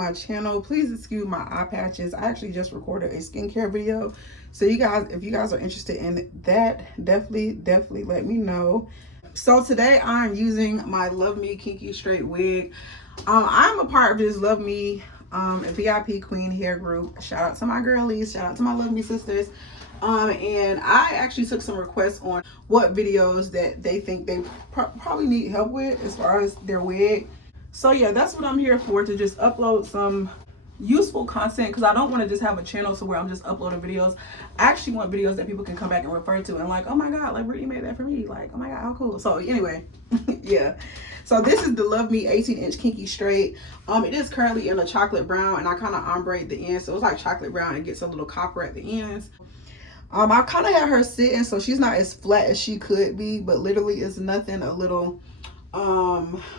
my channel. Please excuse my eye patches. I actually just recorded a skincare video. So you guys, if you guys are interested in that, definitely let me know. So today I'm using my Love Me Kinky Straight wig. I'm a part of this Love Me VIP Queen hair group. Shout out to my girlies. Shout out to my Love Me sisters. And I actually took some requests on what videos that they think they probably need help with as far as their wig. So yeah, that's what I'm here for, to just upload some useful content, because I don't want to just have a channel so where I'm just uploading videos. I actually want videos that people can come back and refer to and like, oh my god, like Brittany made that for me, like, oh my god, how cool. So anyway, yeah, so this is the Love Me 18-inch Kinky Straight. It is currently in a chocolate brown, and I kind of ombre the ends, so it's like chocolate brown. It gets a little copper at the ends. I kind of had her sitting, so she's not as flat as she could be, but literally it's nothing a little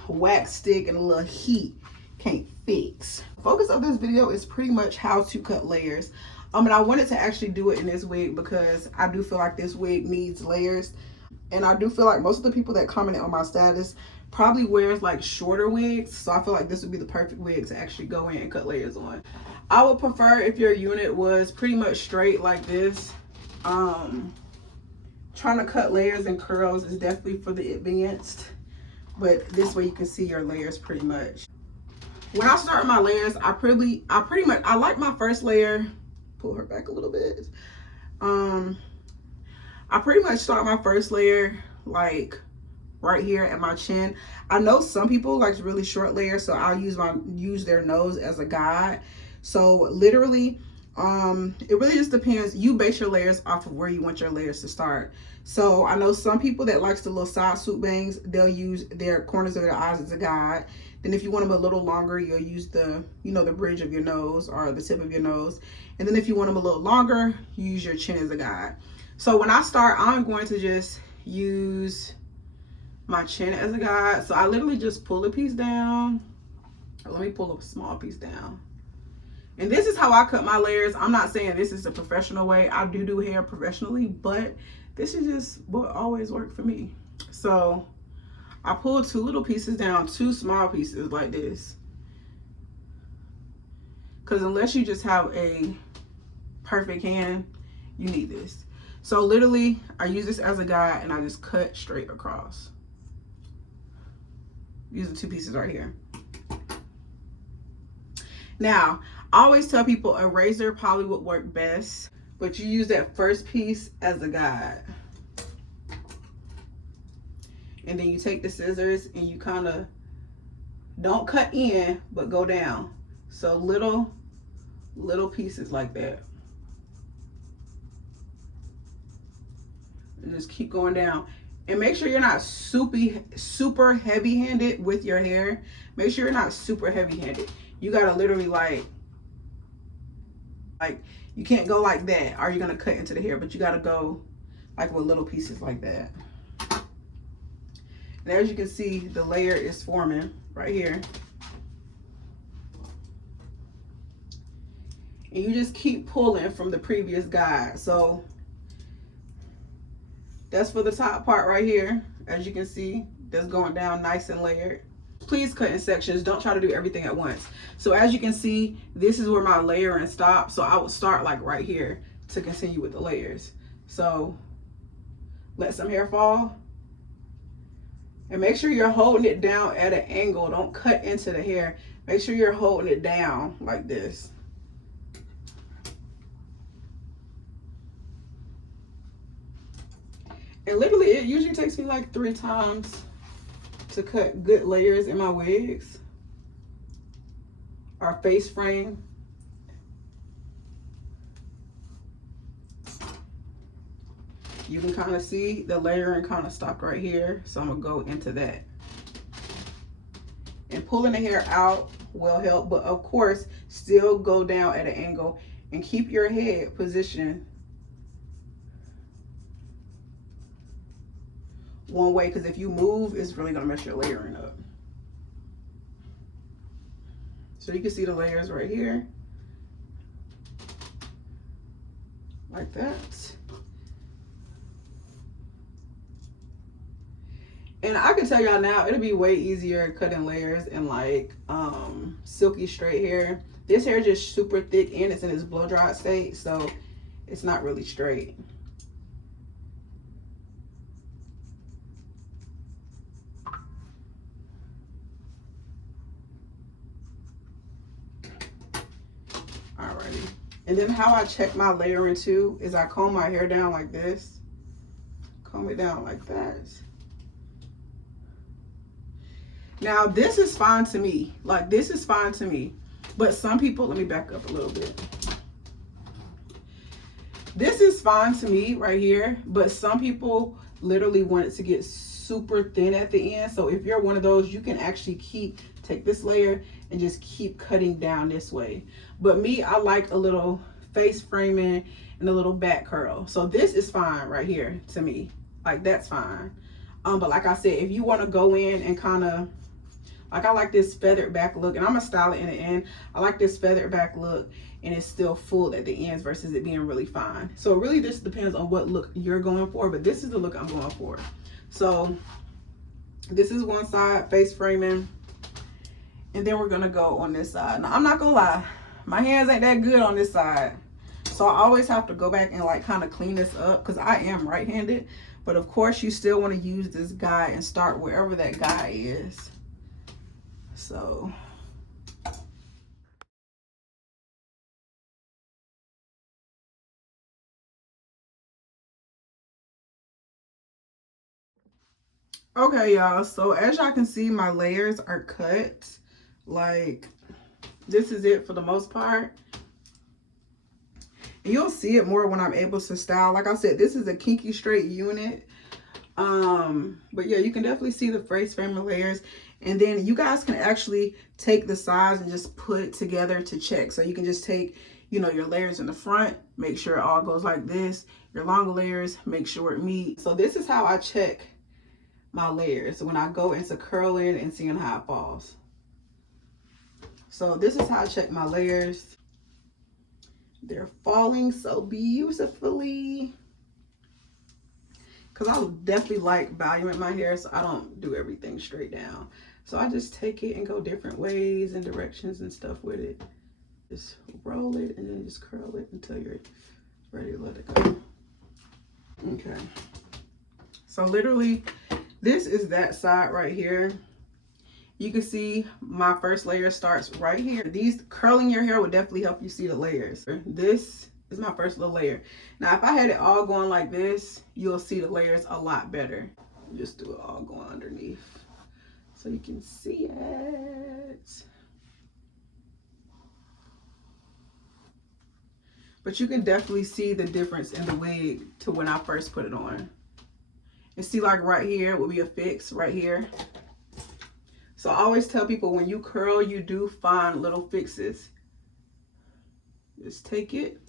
wax stick and a little heat can't fix. Focus of this video is pretty much how to cut layers. And I wanted to actually do it in this wig because I do feel like this wig needs layers, and I do feel like most of the people that commented on my status probably wears like shorter wigs, so I feel like this would be the perfect wig to actually go in and cut layers on. I would prefer if your unit was pretty much straight like this. Trying to cut layers and curls is definitely for the advanced, but this way you can see your layers pretty much. When I start my layers, I like my first layer. Pull her back a little bit. I pretty much start my first layer like right here at my chin. I know some people like really short layers, so I'll use their nose as a guide. So literally, it really just depends. You base your layers off of where you want your layers to start. So I know some people that likes the little side swoop bangs, they'll use their corners of their eyes as a guide. Then if you want them a little longer, you'll use the, you know, the bridge of your nose or the tip of your nose. And then if you want them a little longer, you use your chin as a guide. So when I start, I'm going to just use my chin as a guide. So I literally just pull a piece down. Let me pull a small piece down. And this is how I cut my layers. I'm not saying this is a professional way. I do hair professionally, but this is just what always worked for me. So I pull two little pieces down, two small pieces like this. Because unless you just have a perfect hand, you need this. So literally, I use this as a guide and I just cut straight across. Using two pieces right here. Now, I always tell people a razor probably would work best, but you use that first piece as a guide. And then you take the scissors and you kind of don't cut in, but go down. So little pieces like that. And just keep going down. And make sure you're not super heavy-handed with your hair. Make sure you're not super heavy-handed. You gotta literally like you can't go like that or you're gonna cut into the hair, but you gotta go like with little pieces like that. And as you can see, the layer is forming right here. And you just keep pulling from the previous guide. So that's for the top part right here. As you can see, that's going down nice and layered. Please cut in sections. Don't try to do everything at once. So as you can see, this is where my layering stops. So I would start like right here to continue with the layers. So let some hair fall. And make sure you're holding it down at an angle. Don't cut into the hair. Make sure you're holding it down like this. And literally, it usually takes me like 3 times to cut good layers in my wigs or face frame. You can kind of see the layering kind of stopped right here. So I'm gonna go into that. And pulling the hair out will help, but of course, still go down at an angle and keep your head positioned one way, because if you move, it's really gonna mess your layering up. So you can see the layers right here, like that. And I can tell y'all now, it'll be way easier cutting layers and like silky straight hair. This hair is just super thick and it's in its blow dried state, so it's not really straight. Alrighty. And then how I check my layering too is I comb my hair down like this. Comb it down like that. Now this is fine to me. Like this is fine to me. But some people, let me back up a little bit. This is fine to me right here, but some people literally want it to get super thin at the end. So if you're one of those, you can actually take this layer and just keep cutting down this way. But me, I like a little face framing and a little back curl. So this is fine right here to me. Like that's fine. But like I said, if you want to go in and kind of, like I like this feathered back look, and I'm gonna style it in the end. I like this feathered back look and it's still full at the ends versus it being really fine. So it really just depends on what look you're going for, but this is the look I'm going for. So this is one side, face framing, and then we're gonna go on this side. Now I'm not gonna lie, my hands ain't that good on this side. So I always have to go back and like kind of clean this up because I am right-handed. But of course you still want to use this guide and start wherever that guide is. So okay, y'all, so as y'all can see, my layers are cut. Like this is it for the most part, and you'll see it more when I'm able to style. Like I said, this is a kinky straight unit. But yeah, you can definitely see the face framing layers, and then you guys can actually take the sides and just put it together to check. So you can just take, you know, your layers in the front, make sure it all goes like this, your longer layers, make sure it meets. So this is how I check my layers when I go into curling and seeing how it falls. So this is how I check my layers. They're falling so beautifully. Because I definitely like voluming my hair, so I don't do everything straight down. So I just take it and go different ways and directions and stuff with it. Just roll it and then just curl it until you're ready to let it go. Okay. So literally, this is that side right here. You can see my first layer starts right here. These curling your hair would definitely help you see the layers. This is my first little layer. Now, if I had it all going like this, you'll see the layers a lot better. Just do it all going underneath so you can see it. But you can definitely see the difference in the wig to when I first put it on. And see, like right here would be a fix right here. So I always tell people when you curl, you do find little fixes. Just take it,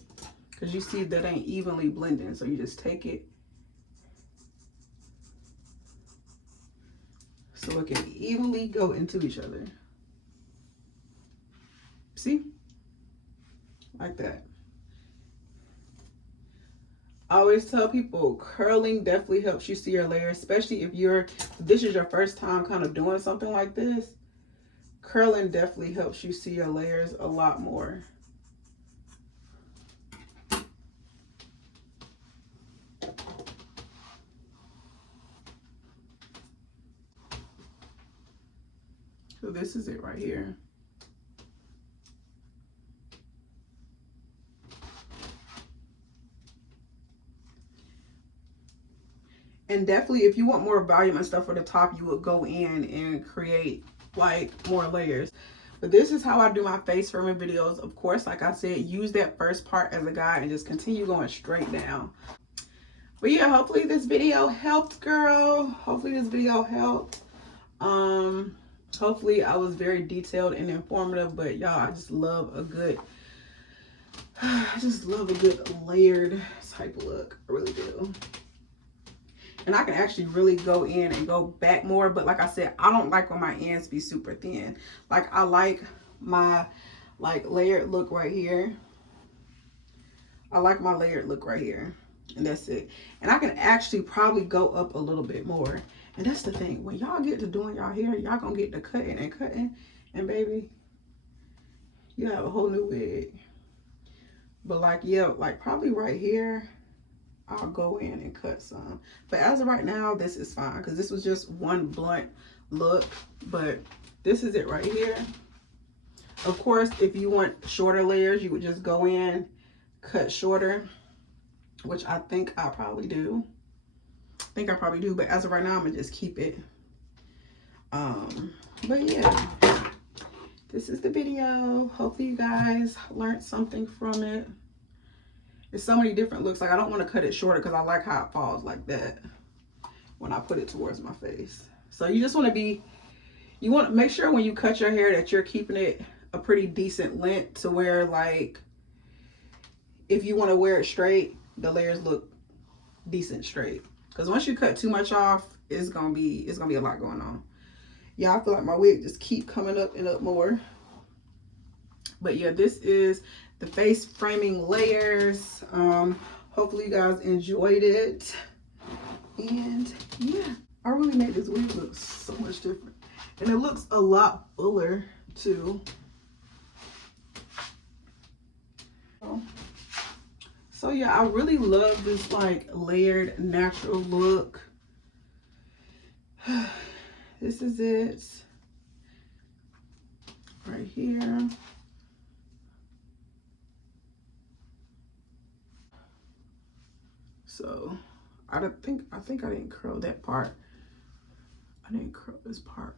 because you see that ain't evenly blending. So you just take it so it can evenly go into each other. See? Like that. I always tell people curling definitely helps you see your layers, especially if this is your first time kind of doing something like this. Curling definitely helps you see your layers a lot more. So this is it right here. And definitely, if you want more volume and stuff for the top, you would go in and create like more layers. But this is how I do my face framing videos. Of course, like I said, use that first part as a guide and just continue going straight down. But yeah, hopefully this video helped, girl. Hopefully this video helped. Hopefully I was very detailed and informative, but y'all, I just love a good layered type of look. I really do. And I can actually really go in and go back more. But like I said, I don't like when my ends be super thin. Like I like my layered look right here. I like my layered look right here. And that's it. And I can actually probably go up a little bit more. And that's the thing. When y'all get to doing y'all hair, y'all gonna get to cutting and cutting. And baby, you have a whole new wig. But like, yeah, like probably right here, I'll go in and cut some. But as of right now, this is fine. Because this was just one blunt look. But this is it right here. Of course, if you want shorter layers, you would just go in, cut shorter. Which I think I probably do. But as of right now, I'm gonna just keep it. But yeah, this is the video. Hopefully you guys learned something from it. There's so many different looks. Like, I don't want to cut it shorter because I like how it falls like that when I put it towards my face. So you just want to be, you want to make sure when you cut your hair that you're keeping it a pretty decent length to where, like, if you want to wear it straight, the layers look decent straight. Because once you cut too much off, it's gonna be a lot going on. Yeah, I feel like my wig just keep coming up and up more. But yeah, this is the face framing layers. Hopefully you guys enjoyed it. And yeah, I really made this wig look so much different. And it looks a lot fuller too. So yeah, I really love this like layered natural look. This is it right here. So I think I didn't curl that part. I didn't curl this part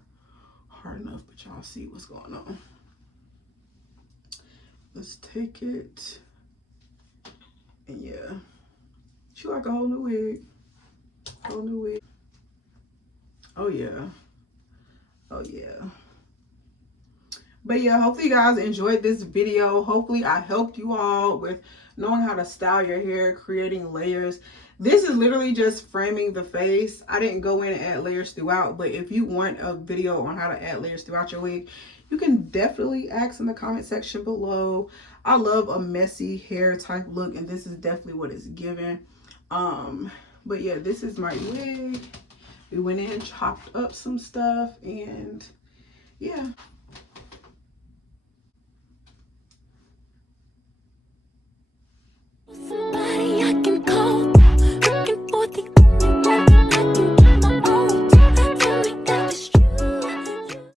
hard enough, but y'all see what's going on. Let's take it. And yeah, she like a whole new wig. Whole new wig. Oh yeah. Oh yeah. But yeah, hopefully you guys enjoyed this video. Hopefully I helped you all with knowing how to style your hair, creating layers. This is literally just framing the face. I didn't go in and add layers throughout, but if you want a video on how to add layers throughout your wig, you can definitely ask in the comment section below. I love a messy hair type look, and this is definitely what it's giving. But yeah, this is my wig. We went in, chopped up some stuff, and yeah.